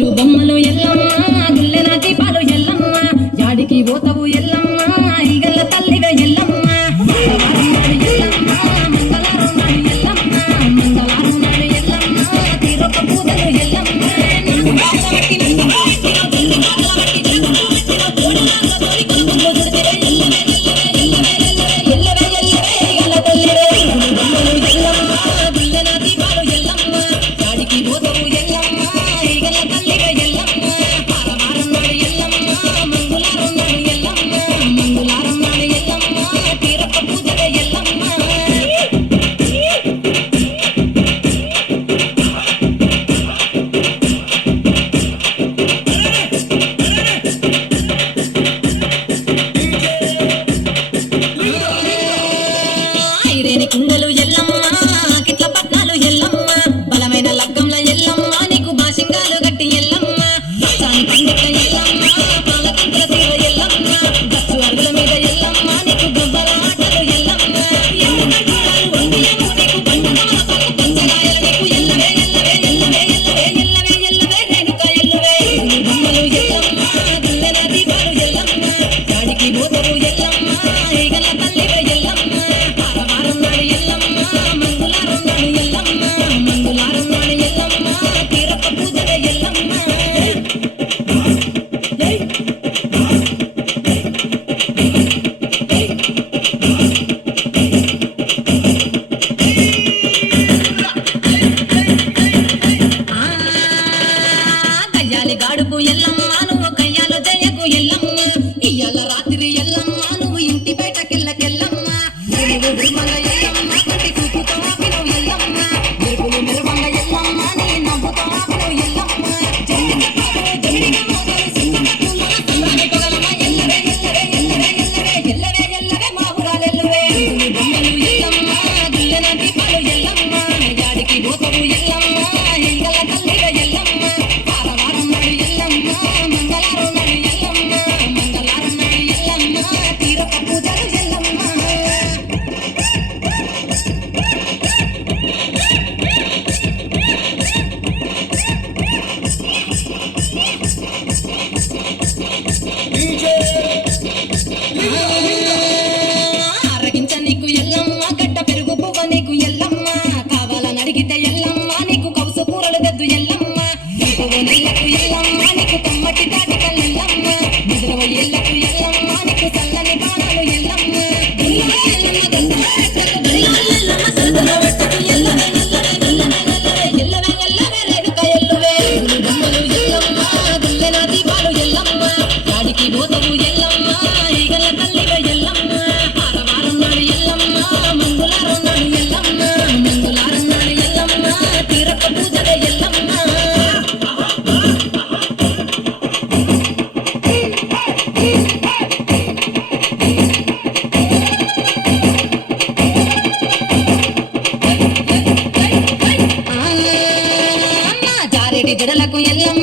పూలు బొమ్మలు ఎల్లమ్మ గుల్లెన దీపాలు ఎల్లమ్మ యాడికి పోతవు ఎల్లమ్మ ఈగల తల్లిగా ఎల్లమ్మ మంగళవారం నాడు ఎల్లమ్మ మంగళవారం నాడు ఎల్లమ్మ మంగళవారం నాడు ఎల్లమ్మ తీరొక పూజలు ఎల్లమ్మ కుండలు ఎల్లమ్మ కిట్ల పట్నాలు ఎల్లమ్మ బలమైన లగ్గంల ఎల్లమ్మ నీకు బాసింగాలు గట్టి ఎల్లమ్మ సాని పండుగ ఎల్లమ్మ పాలకంకుల తీర ఎల్లమ్మ గచ్చు అరుగుల మీద ఎల్లమ్మ నీకు గొబ్బల ఆటలు ఎల్లమ్మ ఎల్లమ్మ వండియము నీకు బండమాల పక్క పంచగాయల నీకు ఎల్లవే ఎల్లవే ఎల్లవే ఎల్లవే ఎల్లవే ఎల్లవే రేణుక ఎల్లవే బొమ్మలు ఎల్లమ్మ గుల్లెన దీపాలు ఎల్లమ్మ గాడికి పోతవు ఎల్లమ్మ ఈగల తల్లివే ఎల్లమ్మ గాడుపు ఎల్లమ్మ నువ్వు కయ్యాలు జయకు ఎల్లమ్మ ఇయ్యాల రాత్రి ఎల్లమ్మ నువ్వు ఇంటి బయట కిల్లకెల్లమ్మ ఎల్లమ్మ కంటి చూపుతో ఆపినవు ఎల్లమ్మ మెరుపులు మెరువంగ ఎల్లమ్మ నీ నవ్వుతో ఆపినవు ఎల్లమ్మ జమిడిగా మోదలు సింగమ పూల సంద్రాని పొగలమ్మ ఎల్లవే ఎల్లవే ఎల్లవే ఎల్లవే ఎల్లవే ఎల్లవే మా ఊరాలెల్లవే బొమ్మలు ఎల్లమ్మ గుల్లెన దీపాలు ఎల్లమ్మ గాడికి పోతవు ఎల్లమ్మ ఇంగల తల్లిగా ఎల్లమ్మ ఆరగించ నీకు ఎల్లమ్మ గడ్డ పెరుగు పువ్వ నీకు ఎల్లమ్మ కావాలని అడిగితే ఎల్లమ్మ నీకు కౌసు కూరలు తెద్దు ఎల్లమ్మ నెల్లకు ఎల్లమ్మ నీకు కమ్మటి తాటికల్ ఎల్లమ్మ నిద్రవ ఎల్లకు ఎల్లమ్మ నీకు చల్లని బాణాలు ఎల్లమ్మ దీపాలు ఎల్లమ్మ గాడికి పోతవు ఎల్లమ్మ ఈగల తల్లిగా ఎల్లమ్మ ఆరవారం నాడు ఎల్లమ్మ మంగళవారం నాడు ఎల్లమ్మ మంగళవారం నాడు ఎల్లమ్మ తీరొక పూజల ఎల్లమ్మ జారెడి జడలకు ఎల్లమ్మ